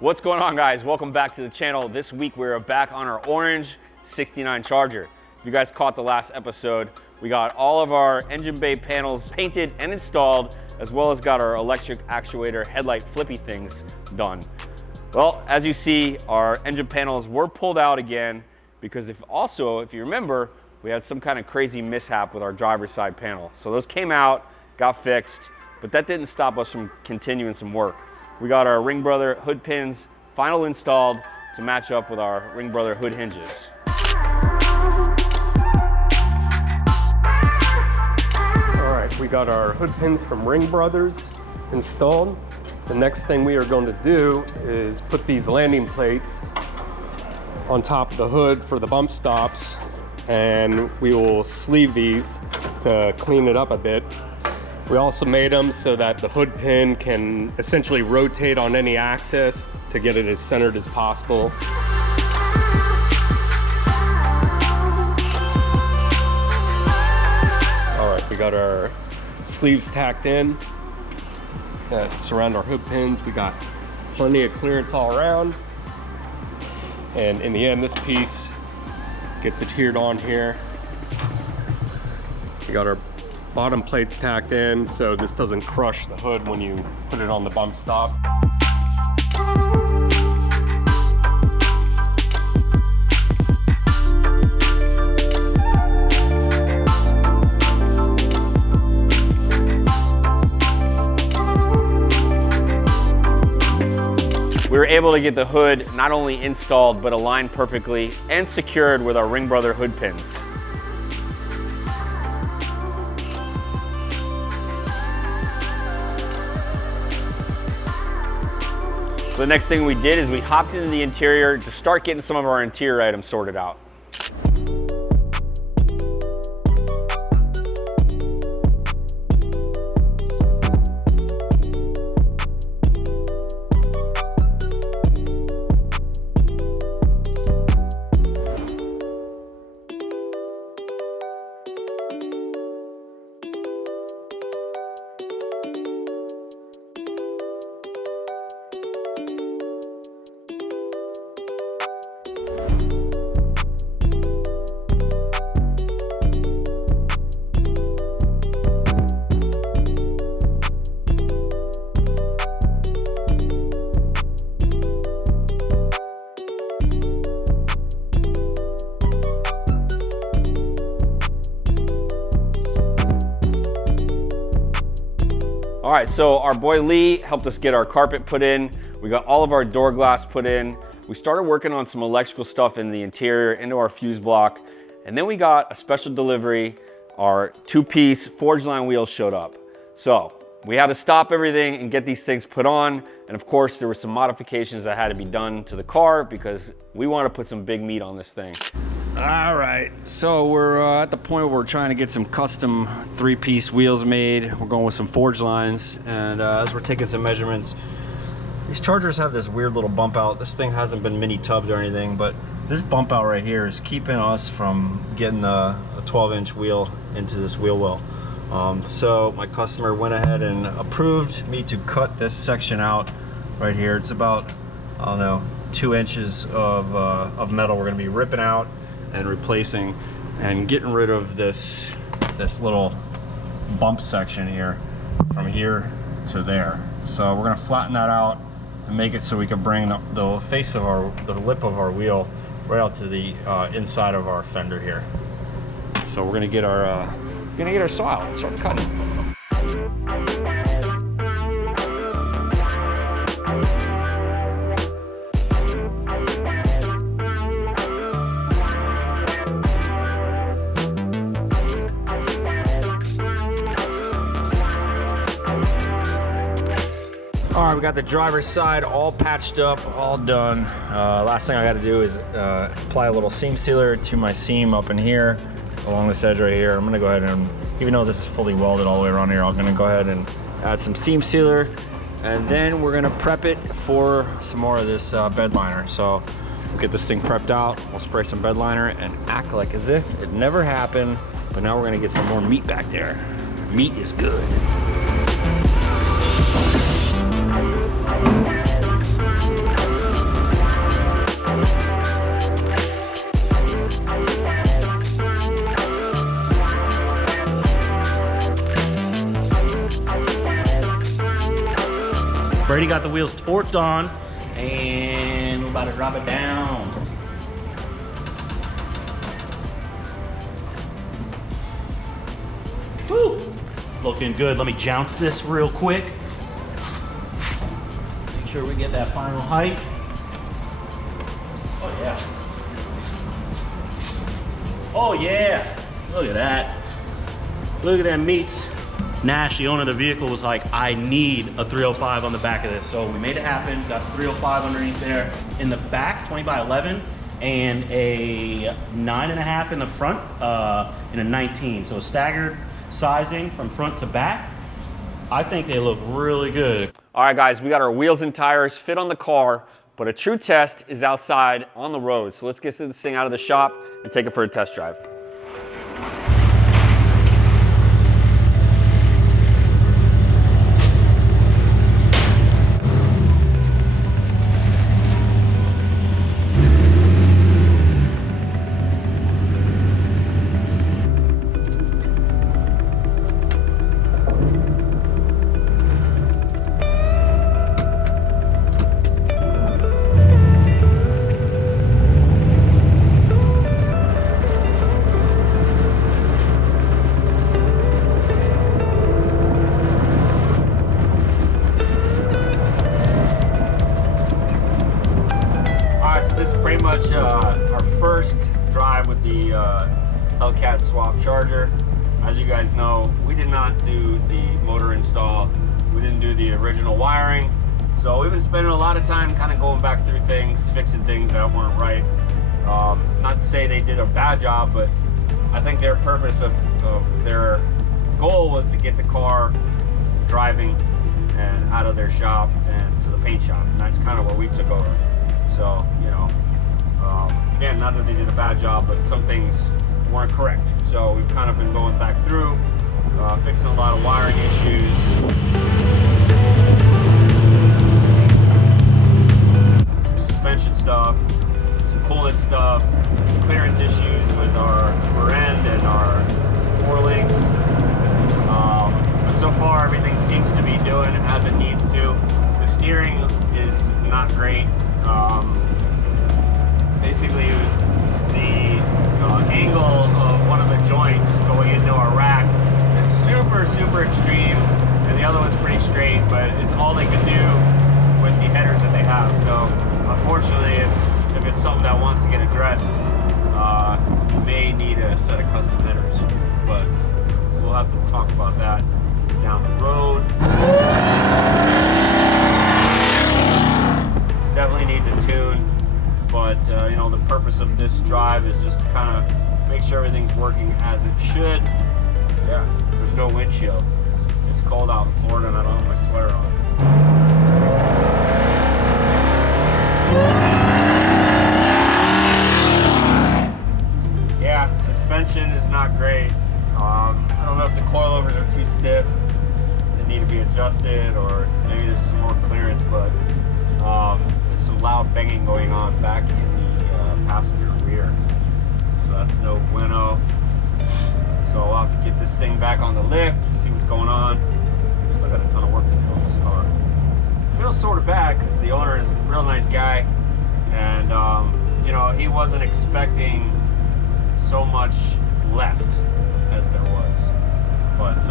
What's going on, guys? Welcome back to the channel. This week we're back on our orange 69 Charger. If you guys caught the last episode, we got all of our engine bay panels painted and installed, as well as got our electric actuator headlight flippy things done. Well, as you see, our engine panels were pulled out again because if you remember, we had some kind of crazy mishap with our driver's side panel. So those came out, got fixed, but that didn't stop us from continuing some work. We got our Ring Brother hood pins final installed to match up with our Ring Brother hood hinges. All right, we got our hood pins from Ring Brothers installed. The next thing we are going to do is put these landing plates on top of the hood for the bump stops, and we will sleeve these to clean it up a bit. We also made them so that the hood pin can essentially rotate on any axis to get it as centered as possible. All right, we got our sleeves tacked in that surround our hood pins. We got plenty of clearance all around. And in the end, this piece gets adhered on here. We got our bottom plates tacked in so this doesn't crush the hood when you put it on the bump stop. We were able to get the hood not only installed, but aligned perfectly and secured with our Ring Brother hood pins. So the next thing we did is we hopped into the interior to start getting some of our interior items sorted out. All right, so our boy Lee helped us get our carpet put in. We got all of our door glass put in. We started working on some electrical stuff in the interior, into our fuse block. And then we got a special delivery. Our two-piece Forgeline wheels showed up. So we had to stop everything and get these things put on. And of course, there were some modifications that had to be done to the car because we want to put some big meat on this thing. All right, so we're at the point where we're trying to get some custom three-piece wheels made. We're going with some Forgelines, and as we're taking some measurements, these Chargers have this weird little bump out. This thing hasn't been mini tubbed or anything, but this bump out right here is keeping us from getting a 12-inch wheel into this wheel well. So my customer went ahead and approved me to cut this section out right here. It's about, I don't know, 2 inches of metal we're gonna be ripping out and replacing and getting rid of this little bump section here from here to there. So we're gonna flatten that out and make it so we can bring the face of the lip of our wheel right out to the inside of our fender here. So we're gonna get our saw out and start cutting. All right, we got the driver's side all patched up, all done. Last thing I got to do is apply a little seam sealer to my seam up in here, along this edge right here. I'm gonna go ahead and, even though this is fully welded all the way around here, I'm gonna go ahead and add some seam sealer, and then we're gonna prep it for some more of this bed liner. So we'll get this thing prepped out, we'll spray some bed liner and act like as if it never happened, but now we're gonna get some more meat back there. Meat is good. Brady got the wheels torqued on, and we're about to drop it down. Woo! Looking good. Let me jounce this real quick. Make sure we get that final height. Oh yeah. Oh yeah. Look at that. Look at them meats. Nash, the owner of the vehicle, was like, I need a 305 on the back of this. So we made it happen. Got the 305 underneath there. In the back, 20 by 11, and a 9.5 in the front, and a 19. So a staggered sizing from front to back. I think they look really good. All right, guys, we got our wheels and tires fit on the car, but a true test is outside on the road. So let's get this thing out of the shop and take it for a test drive. Our first drive with the Hellcat swap charger. As you guys know, we did not do the motor install. We didn't do the original wiring. So we've been spending a lot of time kind of going back through things, fixing things that weren't right. Not to say they did a bad job, but I think their purpose of their goal was to get the car driving and out of their shop and to the paint shop. And that's kind of where we took over. So, you know, again, not that they did a bad job, but some things weren't correct. So we've kind of been going back through, fixing a lot of wiring issues. Some suspension stuff, some coolant stuff, some clearance issues with our rear end and our four links. But so far, everything seems to be doing as it needs to. The steering is not great. Basically, the angle of one of the joints going into our rack is super extreme, and the other one's pretty straight, but it's all they can do with the headers that they have. So unfortunately, if it's something that wants to get addressed, you may need a set of custom headers, but we'll have to talk about that down the road. Definitely needs a tune. But you know, the purpose of this drive is just to kind of make sure everything's working as it should. Yeah, there's no windshield. It's cold out in Florida and I don't have my sweater on. Yeah, suspension is not great. I don't know if the coilovers are too stiff. They need to be adjusted, or maybe there's some more clearance, but there's some loud banging going on back in the passenger rear. So that's no bueno. So I'll have to get this thing back on the lift, see what's going on. Still got a ton of work to do on this car. It feels sort of bad because the owner is a real nice guy, and you know, he wasn't expecting so much left as there was. But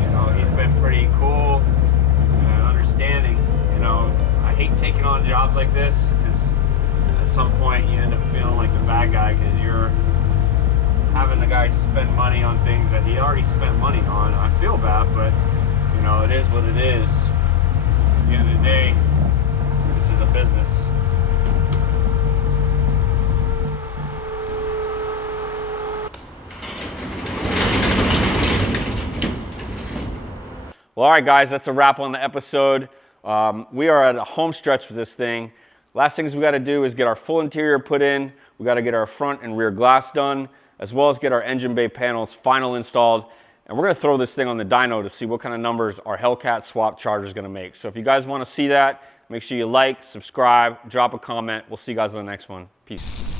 you know, he's been pretty cool and understanding. You know, I hate taking on jobs like this because at some point you end up feeling like the bad guy because you're having the guy spend money on things that he already spent money on. I feel bad, but you know, it is what it is. At the end of the day, this is a business. Well, all right, guys, that's a wrap on the episode. We are at a home stretch with this thing. Last things we got to do is get our full interior put in. We got to get our front and rear glass done, as well as get our engine bay panels final installed. And we're going to throw this thing on the dyno to see what kind of numbers our Hellcat swap charger is going to make. So if you guys want to see that, make sure you like, subscribe, drop a comment. We'll see you guys on the next one. Peace.